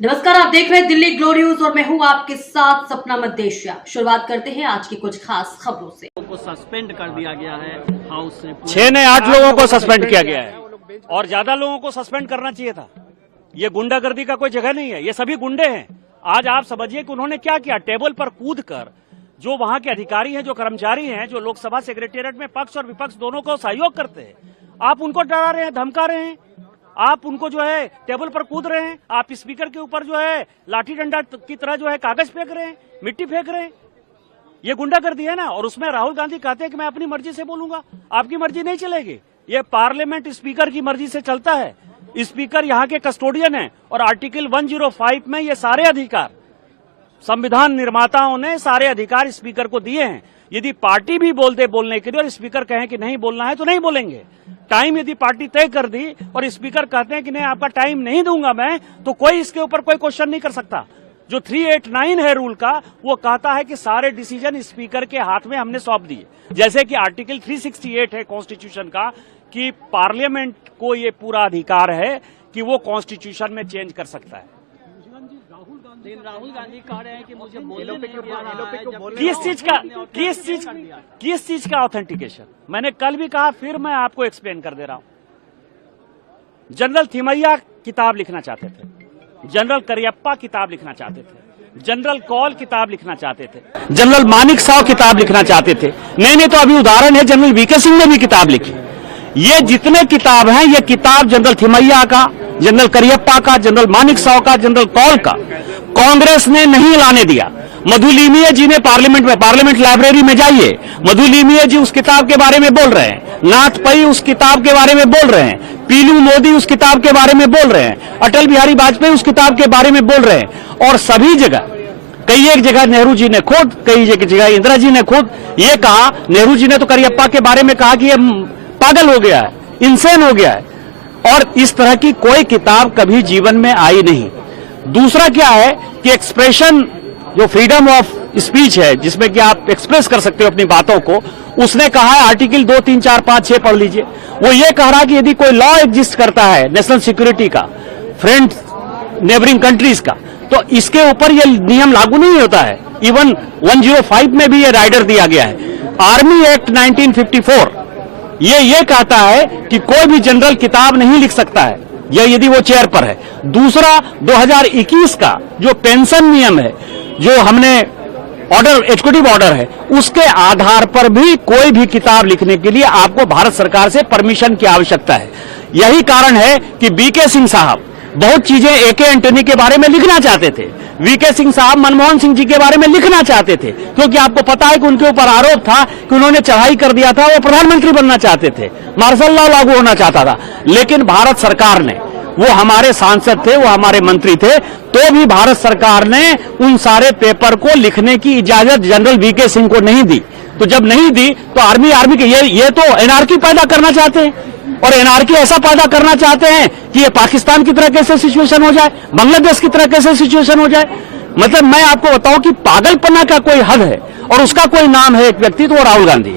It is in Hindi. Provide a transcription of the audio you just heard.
नमस्कार, आप देख रहे हैं दिल्ली ग्लोरी न्यूज और मैं हूं आपके साथ सपना मदेशिया। शुरुआत करते हैं आज की कुछ खास खबरों से। को सस्पेंड कर दिया गया है हाउस से। 6 ने 8 लोगों को सस्पेंड किया गया है और ज्यादा लोगों को सस्पेंड करना चाहिए था। ये गुंडागर्दी का कोई जगह नहीं है, ये सभी गुंडे हैं। आज आप समझिए कि उन्होंने क्या किया, टेबल पर कूद कर जो वहां के अधिकारी हैं, जो कर्मचारी हैं, जो लोकसभा सेक्रेटेरिएट में पक्ष और विपक्ष दोनों को सहयोग करते हैं, आप उनको डरा रहे हैं, धमका रहे हैं, आप उनको जो है टेबल पर कूद रहे हैं, आप स्पीकर के ऊपर जो है लाठी डंडा की तरह जो है कागज फेंक रहे हैं, मिट्टी फेंक रहे हैं। ये गुंडागर्दी है ना। और उसमें राहुल गांधी कहते हैं कि मैं अपनी मर्जी से बोलूंगा। आपकी मर्जी नहीं चलेगी, ये पार्लियामेंट स्पीकर की मर्जी से चलता है। स्पीकर यहाँ के कस्टोडियन है और आर्टिकल 105 में ये सारे अधिकार संविधान निर्माताओं ने सारे अधिकार स्पीकर को दिए हैं। यदि पार्टी भी बोलने के लिए और स्पीकर कहें कि नहीं बोलना है तो नहीं बोलेंगे। टाइम यदि पार्टी तय कर दी और स्पीकर कहते हैं कि नहीं आपका टाइम नहीं दूंगा मैं, तो कोई इसके ऊपर कोई क्वेश्चन नहीं कर सकता। जो 389 है रूल का, वो कहता है कि सारे डिसीजन स्पीकर के हाथ में हमने सौंप दिए। जैसे कि आर्टिकल 368 है कॉन्स्टिट्यूशन का कि पार्लियामेंट को ये पूरा अधिकार है कि वो कॉन्स्टिट्यूशन में चेंज कर सकता है। राहुल गांधी कह रहे हैं कि मुझे बोलने नहीं दिया रहा है। किस चीज का ऑथेंटिकेशन? मैंने कल भी कहा, फिर मैं आपको एक्सप्लेन कर दे रहा हूं। जनरल थिमैया किताब लिखना चाहते थे, जनरल करियप्पा किताब लिखना चाहते थे, जनरल कौल किताब लिखना चाहते थे, जनरल मानिक साव किताब लिखना चाहते थे। नहीं तो अभी उदाहरण है, जनरल वीके सिंह ने भी किताब लिखी। ये जितने किताब हैं, ये किताब जनरल थिमैया का, जनरल करियप्पा का, जनरल मानिक साव का, जनरल कौल का कांग्रेस ने नहीं लाने दिया। मधुलिमिया जी ने पार्लियामेंट लाइब्रेरी में जाइए, मधुलिमिया जी उस किताब के बारे में बोल रहे हैं, नाथ पई उस किताब के बारे में बोल रहे हैं, पीलू मोदी उस किताब के बारे में बोल रहे हैं, अटल बिहारी वाजपेयी उस किताब के बारे में बोल रहे हैं। और सभी जगह, कई एक जगह नेहरू जी ने खुद, कई एक जगह इंदिरा जी ने खुद ये कहा। नेहरू जी ने तो करियप्पा के बारे में कहा कि ये पागल हो गया है, इंसेन हो गया है। और इस तरह की कोई किताब कभी जीवन में आई नहीं। दूसरा क्या है कि एक्सप्रेशन, जो फ्रीडम ऑफ स्पीच है, जिसमें कि आप एक्सप्रेस कर सकते हो अपनी बातों को, उसने कहा है आर्टिकल 2, 3, 4, 5, 6 पढ़ लीजिए। वो ये कह रहा है कि यदि कोई लॉ एग्जिस्ट करता है नेशनल सिक्योरिटी का, फ्रेंड नेबरिंग कंट्रीज का, तो इसके ऊपर ये नियम लागू नहीं होता है। इवन 105 में भी ये राइडर दिया गया है। आर्मी एक्ट 1954 ये कहता है कि कोई भी जनरल किताब नहीं लिख सकता है, यदि वो चेयर पर है। दूसरा, 2021 का जो पेंशन नियम है, जो हमने ऑर्डर, एग्जीक्यूटिव ऑर्डर है, उसके आधार पर भी कोई भी किताब लिखने के लिए आपको भारत सरकार से परमिशन की आवश्यकता है। यही कारण है कि वीके सिंह साहब बहुत चीजें एके एंटनी के बारे में लिखना चाहते थे, वीके सिंह साहब मनमोहन सिंह जी के बारे में लिखना चाहते थे, क्योंकि आपको पता है कि उनके ऊपर आरोप था कि उन्होंने चढ़ाई कर दिया था, वो प्रधानमंत्री बनना चाहते थे, मार्शल लॉ लागू होना चाहता था। लेकिन भारत सरकार ने, वो हमारे सांसद थे, वो हमारे मंत्री थे, तो भी भारत सरकार ने उन सारे पेपर को लिखने की इजाजत जनरल वीके सिंह को नहीं दी। तो जब नहीं दी तो आर्मी के ये तो एनआरकी पैदा करना चाहते हैं, और एनआरकी ऐसा पैदा करना चाहते हैं कि ये पाकिस्तान की तरह कैसे सिचुएशन हो जाए, बांग्लादेश की तरह कैसे सिचुएशन हो जाए। मतलब मैं आपको बताऊं कि पागलपना का कोई हद है, और उसका कोई नाम है एक व्यक्ति, तो वो राहुल गांधी।